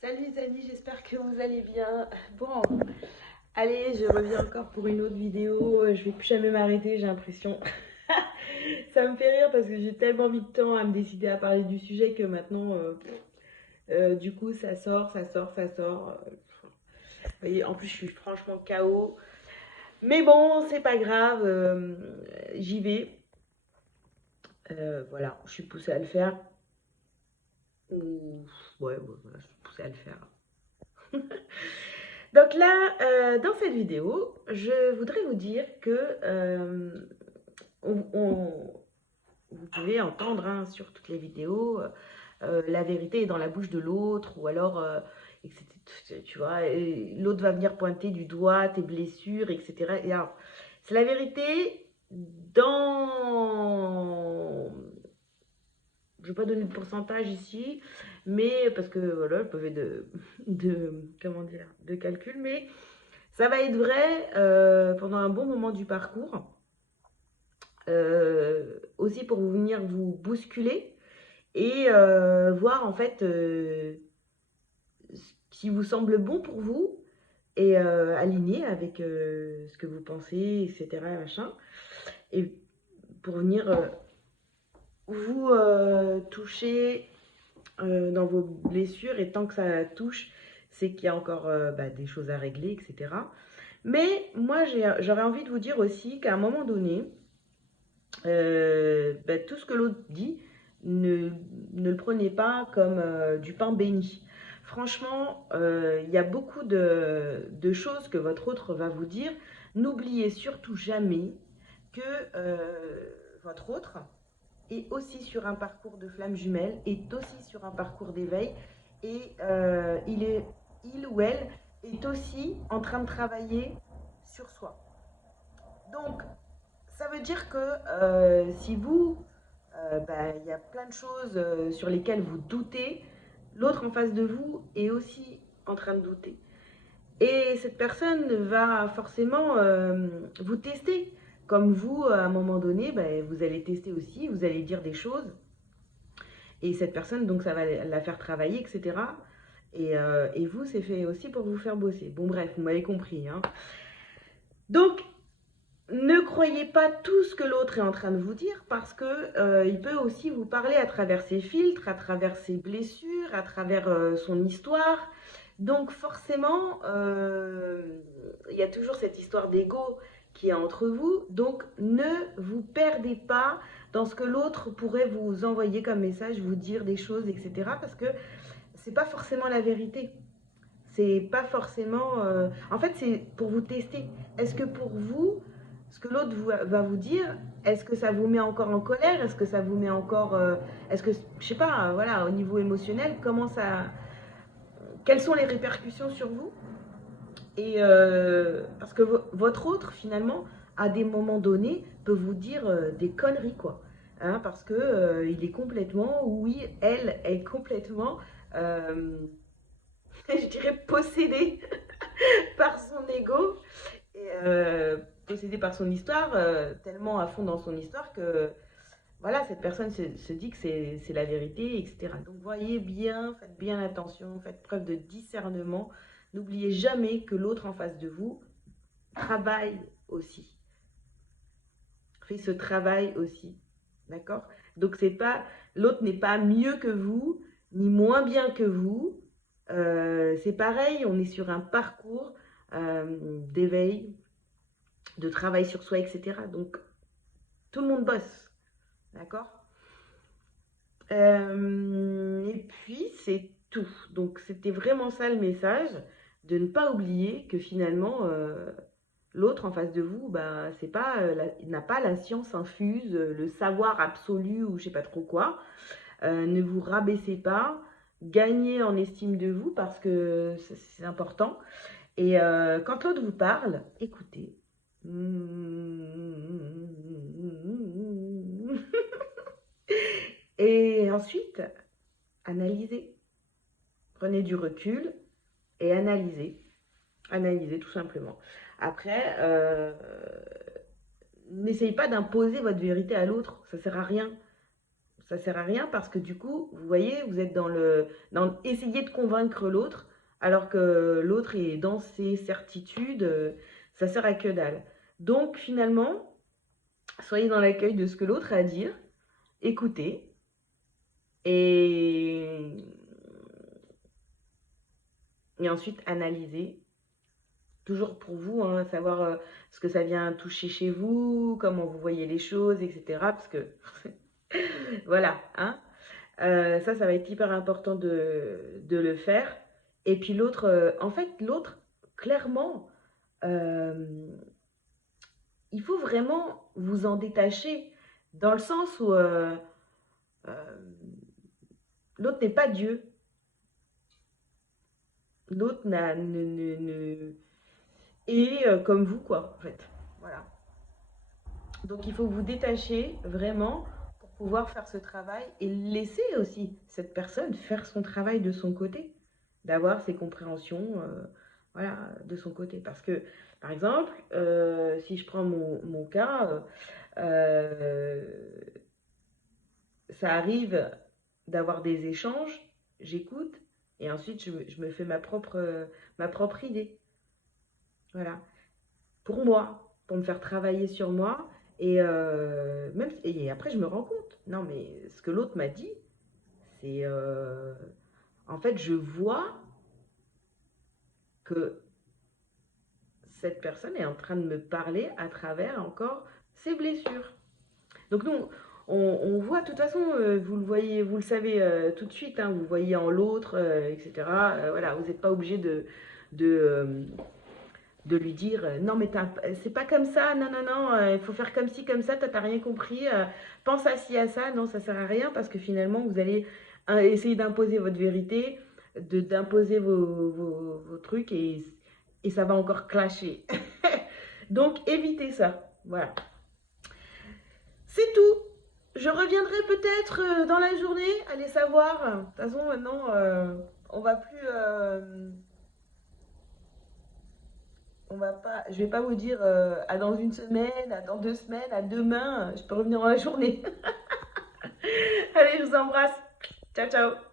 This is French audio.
Salut les amis, j'espère que vous allez bien. Bon, allez, je reviens encore pour une autre vidéo. Je vais plus jamais m'arrêter, j'ai l'impression. Ça me fait rire parce que j'ai tellement mis de temps à me décider à parler du sujet que maintenant, du coup, ça sort, ça sort, ça sort. Vous voyez, en plus, je suis franchement KO. Mais bon, c'est pas grave, j'y vais. Voilà, je suis poussée à le faire. Ouais, voilà, je suis poussée à le faire. Donc là, dans cette vidéo, je voudrais vous dire que on- on- vous pouvez entendre hein, sur toutes les vidéos, la vérité est dans la bouche de l'autre, ou alors, tu vois, l'autre va venir pointer du doigt tes blessures, etc. Et alors, c'est la vérité dans je ne vais pas donner de pourcentage ici, mais parce que voilà, je peux faire comment dire, de calcul, mais ça va être vrai pendant un bon moment du parcours. Aussi pour vous venir vous bousculer et voir en fait ce qui vous semble bon pour vous et aligné avec ce que vous pensez, etc. Machin, et pour venir vous toucher dans vos blessures, et tant que ça touche, c'est qu'il y a encore des choses à régler, etc. Mais moi, j'aurais envie de vous dire aussi qu'à un moment donné, tout ce que l'autre dit, ne, ne le prenez pas comme du pain béni. Franchement, il y a beaucoup de choses que votre autre va vous dire. N'oubliez surtout jamais que votre autre est aussi sur un parcours de flamme jumelle, est aussi sur un parcours d'éveil, et il ou elle est aussi en train de travailler sur soi. Donc, ça veut dire que si vous, il y a plein de choses sur lesquelles vous doutez, l'autre en face de vous est aussi en train de douter. Et cette personne va forcément vous tester. Comme vous, à un moment donné, vous allez tester aussi, vous allez dire des choses. Et cette personne, donc, ça va la faire travailler, etc. Et vous, c'est fait aussi pour vous faire bosser. Bon, bref, vous m'avez compris. Hein. Donc, ne croyez pas tout ce que l'autre est en train de vous dire parce que il peut aussi vous parler à travers ses filtres, à travers ses blessures, à travers son histoire. Donc forcément, il y a toujours cette histoire d'ego qui est entre vous. Donc ne vous perdez pas dans ce que l'autre pourrait vous envoyer comme message, vous dire des choses, etc. Parce que c'est pas forcément la vérité. C'est pas forcément. En fait, c'est pour vous tester. Est-ce que pour vous, ce que l'autre va vous dire, est-ce que ça vous met encore en colère? Est-ce que ça vous met encore. Est-ce que, je sais pas, voilà, au niveau émotionnel, comment ça. Quelles sont les répercussions sur vous? Et parce que votre autre, finalement, à des moments donnés, peut vous dire des conneries, quoi. Hein, parce que il est complètement, oui, elle est complètement, je dirais, possédée par son ego et possédé par son histoire, tellement à fond dans son histoire que voilà, cette personne se dit que c'est la vérité, etc. Donc voyez bien, faites bien attention, faites preuve de discernement. N'oubliez jamais que l'autre en face de vous travaille aussi, fait ce travail aussi. D'accord. Donc c'est pas l'autre n'est pas mieux que vous, ni moins bien que vous. C'est pareil, on est sur un parcours d'éveil, de travail sur soi, etc. Donc, tout le monde bosse, d'accord. Et puis, c'est tout. Donc, c'était vraiment ça le message, de ne pas oublier que finalement, l'autre en face de vous, c'est pas, il n'a pas la science infuse, le savoir absolu ou je sais pas trop quoi. Ne vous rabaissez pas, gagnez en estime de vous parce que c'est important. Et quand l'autre vous parle, écoutez. Et ensuite, analysez. Prenez du recul et analysez. Analysez tout simplement. Après, n'essayez pas d'imposer votre vérité à l'autre. Ça sert à rien. Ça sert à rien parce que du coup, vous voyez, vous êtes dans essayer de convaincre l'autre alors que l'autre est dans ses certitudes, ça sert à que dalle. Donc finalement, soyez dans l'accueil de ce que l'autre a à dire, écoutez et, et ensuite analysez. Toujours pour vous, hein, savoir ce que ça vient toucher chez vous, comment vous voyez les choses, etc. Parce que voilà, hein. Ça va être hyper important de le faire. Et puis l'autre, en fait, l'autre, clairement, euh, il faut vraiment vous en détacher dans le sens où euh, l'autre n'est pas Dieu. L'autre est comme vous, quoi, en fait. Voilà. Donc il faut vous détacher vraiment pour pouvoir faire ce travail et laisser aussi cette personne faire son travail de son côté, d'avoir ses compréhensions voilà, de son côté. Parce que, par exemple, si je prends mon cas, euh, ça arrive d'avoir des échanges, j'écoute, et ensuite je me fais ma propre idée. Voilà. Pour moi, pour me faire travailler sur moi. Et après, je me rends compte. Non, mais ce que l'autre m'a dit, c'est. En fait, je vois que cette personne est en train de me parler à travers encore ses blessures. Donc, nous, on voit, de toute façon, vous le voyez, vous le savez tout de suite, hein, vous voyez en l'autre, etc. Voilà, vous n'êtes pas obligé de, lui dire non mais c'est pas comme ça, non non non, il faut faire comme ci comme ça, t'as rien compris, pense à ci à ça, non ça sert à rien parce que finalement vous allez essayer d'imposer votre vérité, d'imposer vos trucs et ça va encore clasher. Donc évitez ça, voilà. C'est tout. Je reviendrai peut-être dans la journée, allez savoir. De toute façon maintenant on va plus on va pas, je vais pas vous dire à dans une semaine, à dans 2 semaines, à demain, je peux revenir dans la journée. Allez, je vous embrasse. Ciao, ciao.